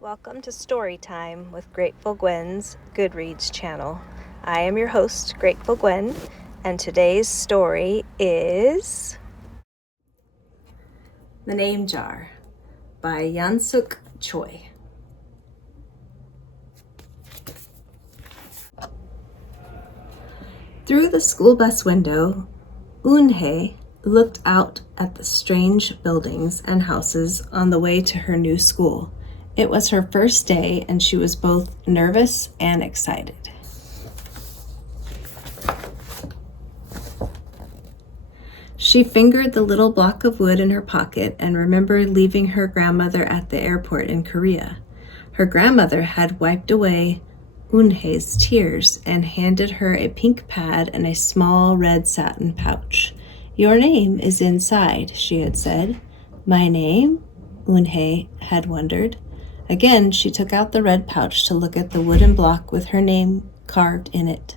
Welcome to Story Time with Grateful Gwen's Goodreads channel. I am your host, Grateful Gwen, and today's story is The Name Jar by Yangsook Choi. Through the school bus window, Eun-hye looked out at the strange buildings and houses on the way to her new school. It was her first day, and she was both nervous and excited. She fingered the little block of wood in her pocket and remembered leaving her grandmother at the airport in Korea. Her grandmother had wiped away Eun-hye's tears and handed her a pink pad and a small red satin pouch. "Your name is inside," she had said. "My name?" Eun-hye had wondered. Again, she took out the red pouch to look at the wooden block with her name carved in it.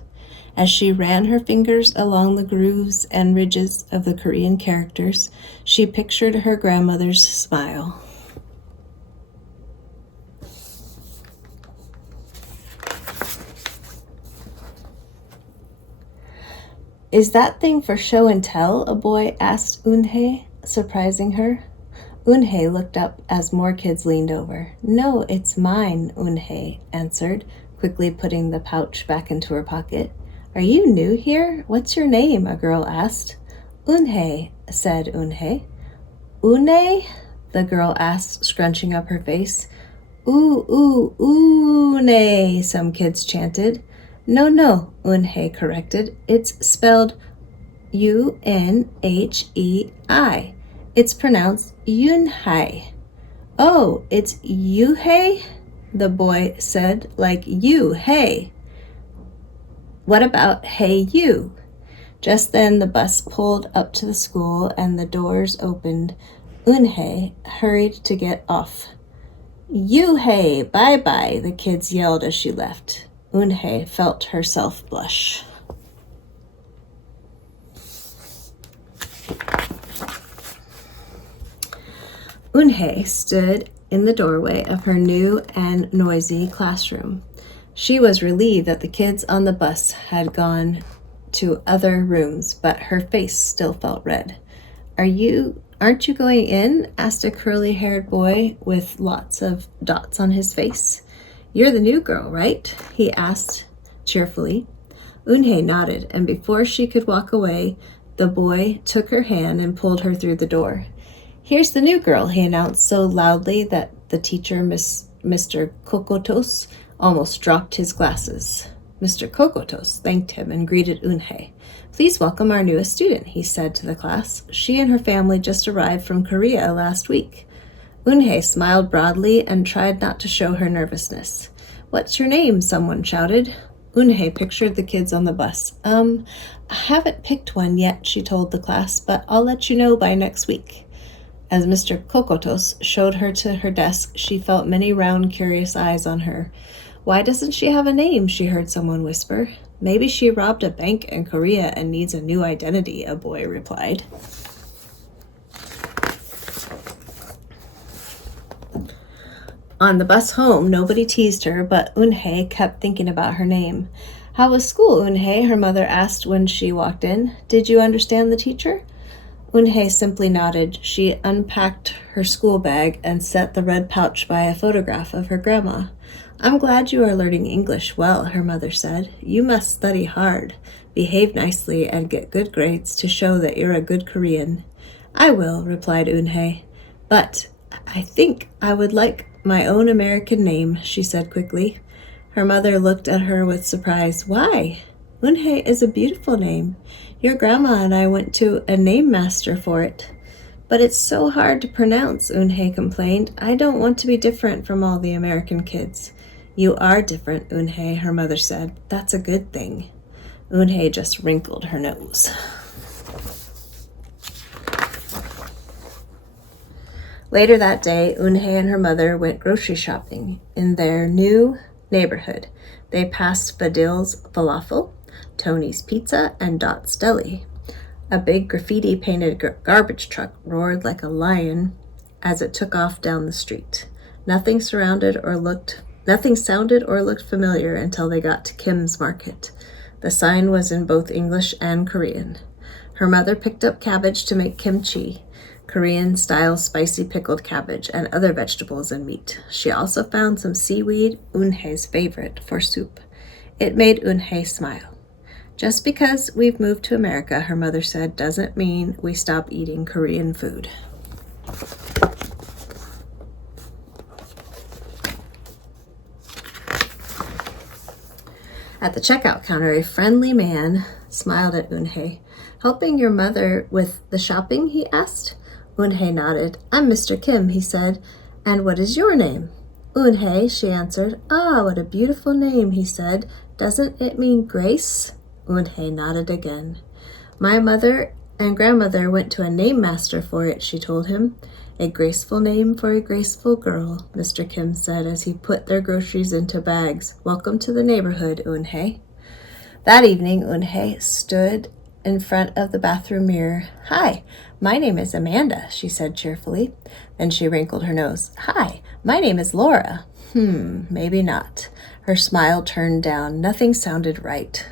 As she ran her fingers along the grooves and ridges of the Korean characters, she pictured her grandmother's smile. "Is that thing for show and tell?" a boy asked Eun-hye, surprising her. Eun-hye looked up as more kids leaned over. "No, it's mine," Eun-hye answered, quickly putting the pouch back into her pocket. "Are you new here? What's your name?" a girl asked. "Eun-hye," said Eun-hye. "Une?" the girl asked, scrunching up her face. "Ooh, Une," some kids chanted. No, Eun-hye corrected. "It's spelled U-N-H-E-I. It's pronounced Yun-hai." "Oh, it's you-hey?" the boy said, "like you, hey." "What about hey you?" Just then the bus pulled up to the school and the doors opened. Eun-hye hurried to get off. "You-hey, bye-bye," the kids yelled as she left. Eun-hye felt herself blush. Eun-hye stood in the doorway of her new and noisy classroom. She was relieved that the kids on the bus had gone to other rooms, but her face still felt red. Aren't you going in?" asked a curly-haired boy with lots of dots on his face. "You're the new girl, right?" he asked cheerfully. Eun-hye nodded, and before she could walk away, the boy took her hand and pulled her through the door. "Here's the new girl," he announced so loudly that the teacher, Mr. Kokotos, almost dropped his glasses. Mr. Kokotos thanked him and greeted Eun-hye. "Please welcome our newest student," he said to the class. "She and her family just arrived from Korea last week." Eun-hye smiled broadly and tried not to show her nervousness. "What's your name?" someone shouted. Eun-hye pictured the kids on the bus. I haven't picked one yet," she told the class, "but I'll let you know by next week." As Mr. Kokotos showed her to her desk, she felt many round, curious eyes on her. "Why doesn't she have a name?" she heard someone whisper. "Maybe she robbed a bank in Korea and needs a new identity," a boy replied. On the bus home, nobody teased her, but Eun-hye kept thinking about her name. "How was school, Eun-hye?" her mother asked when she walked in. "Did you understand the teacher?" Eun-hye simply nodded. She unpacked her school bag and set the red pouch by a photograph of her grandma. "I'm glad you are learning English well," her mother said. "You must study hard, behave nicely, and get good grades to show that you're a good Korean." "I will," replied Eun-hye. "But I think I would like my own American name," she said quickly. Her mother looked at her with surprise. "Why? Eun-hye is a beautiful name. Your grandma and I went to a name master for it." "But it's so hard to pronounce," Eun-hye complained. "I don't want to be different from all the American kids." "You are different, Eun-hye," her mother said. "That's a good thing." Eun-hye just wrinkled her nose. Later that day, Eun-hye and her mother went grocery shopping in their new neighborhood. They passed Fadil's Falafel, Tony's Pizza, and Dot's Deli. A big graffiti-painted garbage truck roared like a lion as it took off down the street. Nothing sounded or looked familiar until they got to Kim's Market. The sign was in both English and Korean. Her mother picked up cabbage to make kimchi, Korean-style spicy pickled cabbage, and other vegetables and meat. She also found some seaweed, Eunhae's favorite, for soup. It made Eunhae smile. Just because we've moved to America, her mother said, doesn't mean we stop eating Korean food. At the checkout counter, a friendly man smiled at Eunhae. Helping your mother with the shopping, he asked. Eunhae nodded. I'm Mr. Kim, he said. And what is your name? Eunhae, she answered. Ah, what a beautiful name, he said. Doesn't it mean grace? Eunhae nodded again. My mother and grandmother went to a name master for it, she told him. A graceful name for a graceful girl, Mr. Kim said as he put their groceries into bags. Welcome to the neighborhood, Eunhae. That evening, Eunhae stood in front of the bathroom mirror. Hi, my name is Amanda, she said cheerfully. Then she wrinkled her nose. Hi, my name is Laura. Maybe not. Her smile turned down. Nothing sounded right.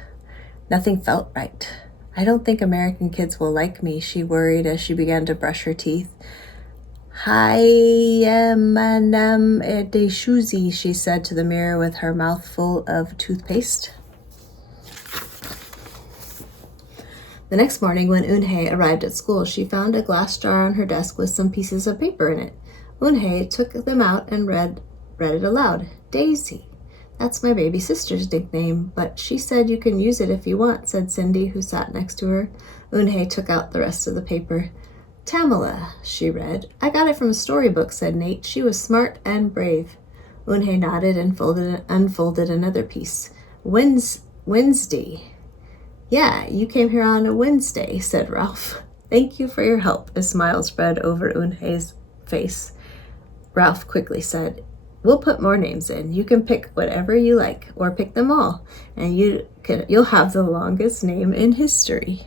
Nothing felt right. I don't think American kids will like me, she worried as she began to brush her teeth. Hi, Madame Deshuzy, she said to the mirror with her mouth full of toothpaste. The next morning, when Eunhae arrived at school, she found a glass jar on her desk with some pieces of paper in it. Eunhae took them out and read it aloud. Daisy. That's my baby sister's nickname, but she said you can use it if you want, said Cindy, who sat next to her. Eunhae took out the rest of the paper. Tamala, she read. I got it from a storybook, said Nate. She was smart and brave. Eunhae nodded and unfolded another piece. Wednesday. Yeah, you came here on a Wednesday, said Ralph. Thank you for your help. A smile spread over Eunhae's face. Ralph quickly said, We'll put more names in. You can pick whatever you like, or pick them all, and you'll have the longest name in history.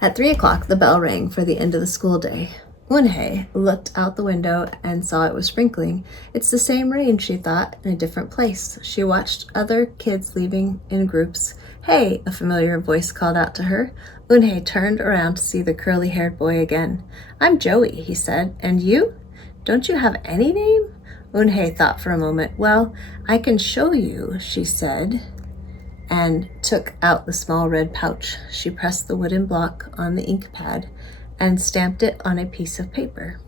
At 3 o'clock, the bell rang for the end of the school day. Eunhae looked out the window and saw it was sprinkling. It's the same rain, she thought, in a different place. She watched other kids leaving in groups. Hey, a familiar voice called out to her. Eunhae turned around to see the curly-haired boy again. I'm Joey, he said. And you? Don't you have any name? Eunhae thought for a moment. Well, I can show you, she said, and took out the small red pouch. She pressed the wooden block on the ink pad and stamped it on a piece of paper.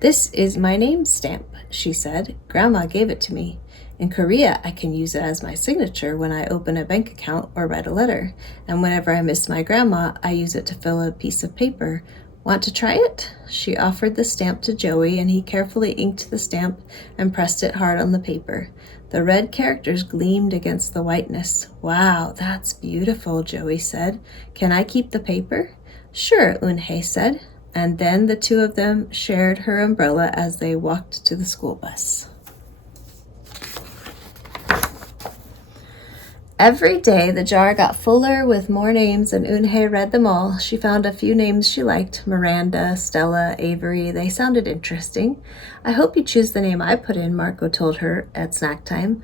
This is my name stamp, she said. Grandma gave it to me. In Korea, I can use it as my signature when I open a bank account or write a letter. And whenever I miss my grandma, I use it to fill a piece of paper. Want to try it? She offered the stamp to Joey, and he carefully inked the stamp and pressed it hard on the paper. The red characters gleamed against the whiteness. Wow, that's beautiful, Joey said. Can I keep the paper? Sure, Eunhae said, and then the two of them shared her umbrella as they walked to the school bus. Every day the jar got fuller with more names, and Eunhae read them all. She found a few names she liked. Miranda, Stella, Avery. They sounded interesting. I hope you choose the name I put in, Marco told her at snack time.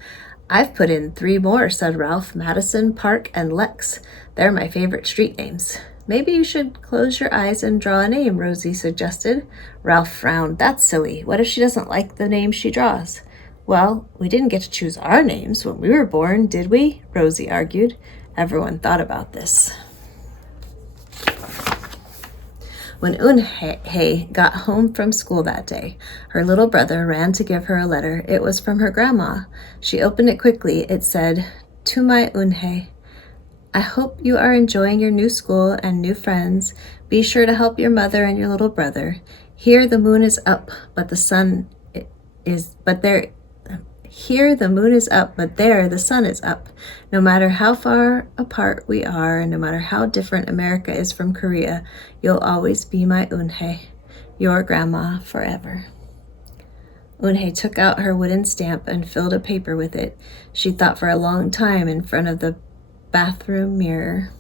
I've put in 3 more, said Ralph. Madison, Park, and Lex. They're my favorite street names. Maybe you should close your eyes and draw a name, Rosie suggested. Ralph frowned. That's silly. What if she doesn't like the name she draws? Well, we didn't get to choose our names when we were born, did we? Rosie argued. Everyone thought about this. When Eunhae got home from school that day, her little brother ran to give her a letter. It was from her grandma. She opened it quickly. It said, To my Eunhae, I hope you are enjoying your new school and new friends. Be sure to help your mother and your little brother. Here the moon is up, but the sun there the sun is up. No matter how far apart we are, and no matter how different America is from Korea, you'll always be my Eunhae, your grandma forever. Eunhae took out her wooden stamp and filled a paper with it. She thought for a long time in front of the bathroom mirror.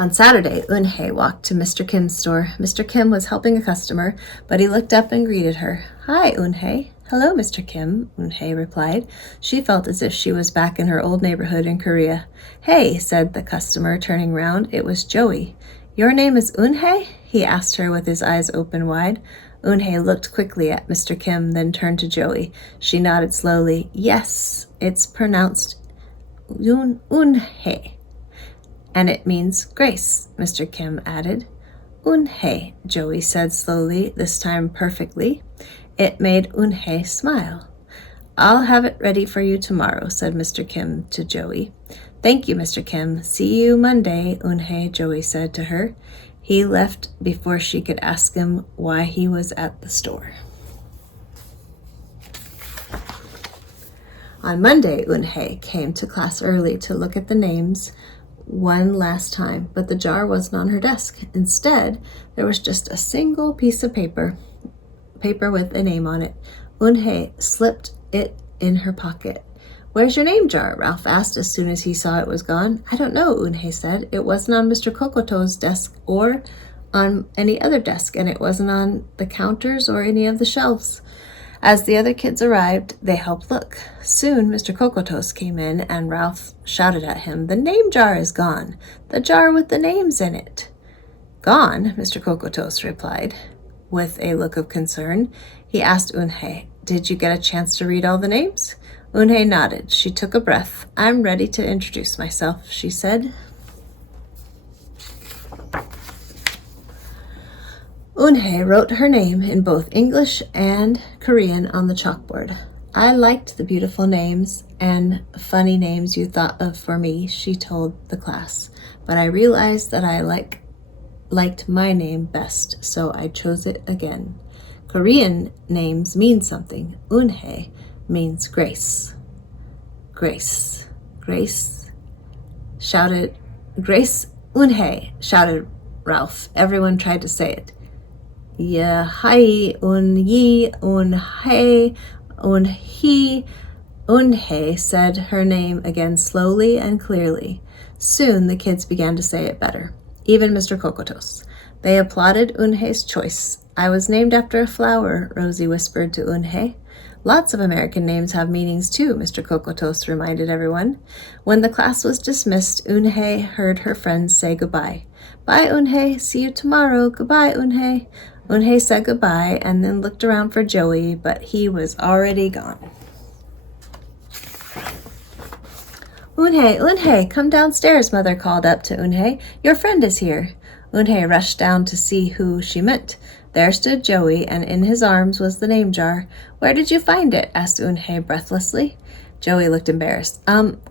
On Saturday, Eunhae walked to Mr. Kim's store. Mr. Kim was helping a customer, but he looked up and greeted her. "Hi, Eunhae." "Hello, Mr. Kim," Eunhae replied. She felt as if she was back in her old neighborhood in Korea. "Hey," said the customer, turning round. It was Joey. "Your name is Eunhae?" he asked her with his eyes open wide. Eunhae looked quickly at Mr. Kim, then turned to Joey. She nodded slowly. "Yes, it's pronounced Eunhae. And it means grace," Mr. Kim added. "Eunhae," Joey said slowly, this time perfectly. It made Eunhae smile. "I'll have it ready for you tomorrow," said Mr. Kim to Joey. "Thank you, Mr. Kim. See you Monday," Eunhae, Joey said to her. He left before she could ask him why he was at the store. On Monday, Eunhae came to class early to look at the names one last time, but the jar wasn't on her desk. Instead, there was just a single piece of paper with a name on it. Eunhae slipped it in her pocket. "Where's your name jar?" Ralph asked as soon as he saw it was gone. "I don't know," Eunhae said. "It wasn't on Mr. Kokoto's desk or on any other desk, and it wasn't on the counters or any of the shelves." As the other kids arrived, they helped look. Soon Mr. Kokotos came in, and Ralph shouted at him, "The name jar is gone, the jar with the names in it." "Gone?" Mr. Kokotos replied, with a look of concern. He asked Eunhae, "Did you get a chance to read all the names?" Eunhae nodded. She took a breath. "I'm ready to introduce myself," she said. Eunhae wrote her name in both English and Korean on the chalkboard. "I liked the beautiful names and funny names you thought of for me," she told the class, "but I realized that I liked my name best, so I chose it again. Korean names mean something. Eunhae means grace." "Grace, grace," shouted Grace Eunhae, shouted Ralph. Everyone tried to say it. "Yeah, hi, Eunyi, Eunhae, Eunhee." Eunhae said her name again slowly and clearly. Soon the kids began to say it better, even Mr. Kokotos. They applauded Eunhae's choice. "I was named after a flower," Rosie whispered to Eunhae. "Lots of American names have meanings too," Mr. Kokotos reminded everyone. When the class was dismissed, Eunhae heard her friends say goodbye. "Bye, Eunhae. See you tomorrow. Goodbye, Eunhae." Eunhae said goodbye and then looked around for Joey, but he was already gone. "Eunhae, Eunhae, come downstairs," Mother called up to Eunhae. "Your friend is here." Eunhae rushed down to see who she meant. There stood Joey, and in his arms was the name jar. "Where did you find it?" asked Eunhae breathlessly. Joey looked embarrassed.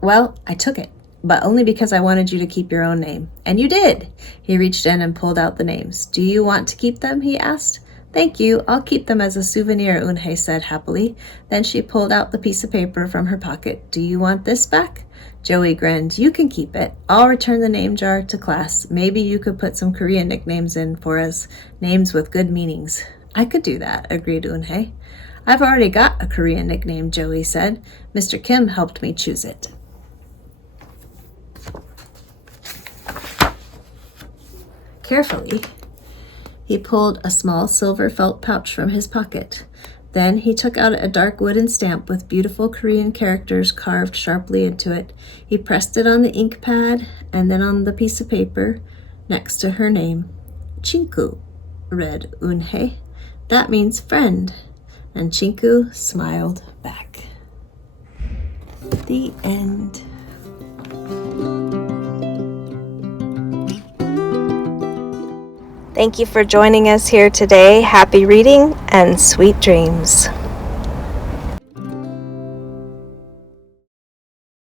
Well, I took it, but only because I wanted you to keep your own name." "And you did!" He reached in and pulled out the names. "Do you want to keep them?" he asked. "Thank you. I'll keep them as a souvenir," Eunhae said happily. Then she pulled out the piece of paper from her pocket. "Do you want this back?" Joey grinned. "You can keep it. I'll return the name jar to class. Maybe you could put some Korean nicknames in for us, names with good meanings." "I could do that," agreed Eunhae. "I've already got a Korean nickname," Joey said. "Mr. Kim helped me choose it." Carefully, he pulled a small silver felt pouch from his pocket. Then he took out a dark wooden stamp with beautiful Korean characters carved sharply into it. He pressed it on the ink pad and then on the piece of paper next to her name. "Chinku," read Eunhae. "That means friend." And Chinku smiled back. The end. Thank you for joining us here today. Happy reading and sweet dreams.